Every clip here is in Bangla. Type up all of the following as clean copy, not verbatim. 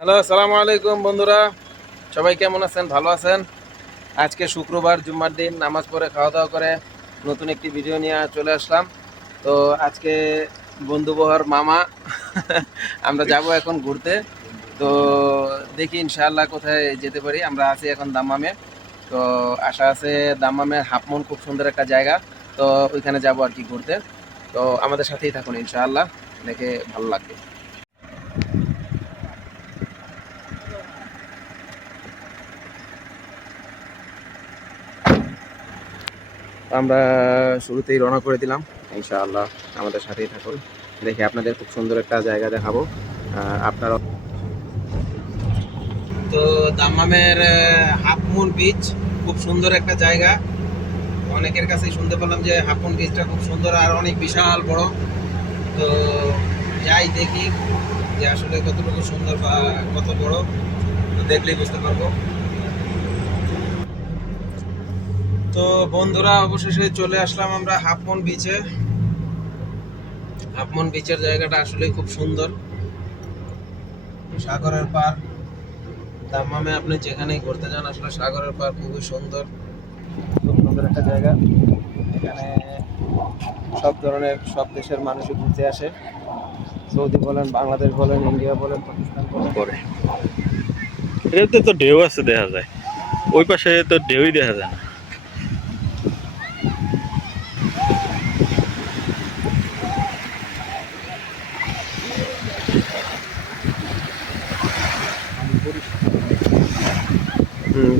হ্যালো, আসসালামু আলাইকুম বন্ধুরা। সবাই কেমন আছেন? ভালো আছেন? আজকে শুক্রবার, জুম্মার দিন, নামাজ পড়ে খাওয়া দাওয়া করে নতুন একটি ভিডিও নিয়ে চলে আসলাম। তো আজকে বন্ধুবহর মামা আমরা যাব এখন ঘুরতে। তো দেখি ইনশাআল্লাহ কোথায় যেতে পারি। আমরা আছি এখন দাম্মামে। তো আশা আছে দাম্মামের হাফমন খুব সুন্দর একটা জায়গা। তো ওইখানে যাব আর কি ঘুরতে। তো আমাদের সাথেই থাকুন ইনশাআল্লাহ, দেখে ভালো লাগবে। আমরা শুরুতেই রওনা করে দিলাম ইনশাআল্লাহ, আমাদের সাথেই থাকুন, দেখি আপনাদের খুব সুন্দর একটা জায়গা দেখাবো। আপনারা তো দাম্মামের হাফ মুন বিচ খুব সুন্দর একটা জায়গা। অনেকের কাছেই শুনতে পেলাম যে হাফ মুন বিচটা খুব সুন্দর আর অনেক বিশাল বড়। তো যাই দেখি যে আসলে কতটুকু সুন্দর বা কত বড়, তো দেখলেই বুঝতে পারবো। তো বন্ধুরা, অবশেষে চলে আসলাম আমরা হাফ মুন বিচে। হাফমন বিচের জায়গাটা আসলে খুব সুন্দর, সাগরের পার। দাম্মামে আপনি যেখানেই ঘুরতে যান আসলে সাগরের পার খুবই সুন্দর, খুব সুন্দর একটা জায়গা। এখানে সব ধরনের সব দেশের মানুষই ঘুরতে আসে। সৌদি বলেন, বাংলাদেশ বলেন, ইন্ডিয়া বলেন, পাকিস্তান বলেন। করে এটাতে তো ঢেউ আছে দেখা যায়, ওই পাশে তো ঢেউই দেখা যায় না।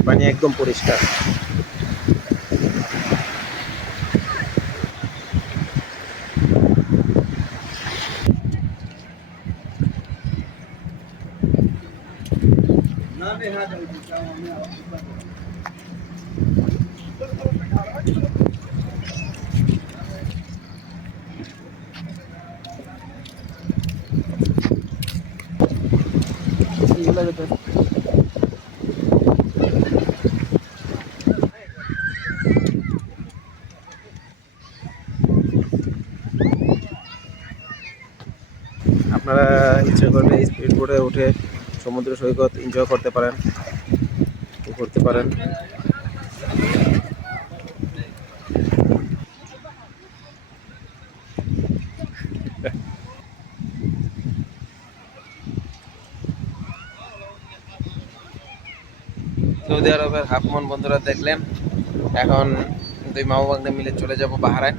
পানি একদম পরিষ্কার। আপনারা ইচ্ছে করলে স্পিড বোটে উঠে সমুদ্র সৈকত এনজয় করতে পারেন, ঘুরতে পারেন। সৌদি আরবের হাফমন বন্ধুরা দেখলেন। এখন দুই মামা বাগনা মিলে চলে যাব বাহরাইন।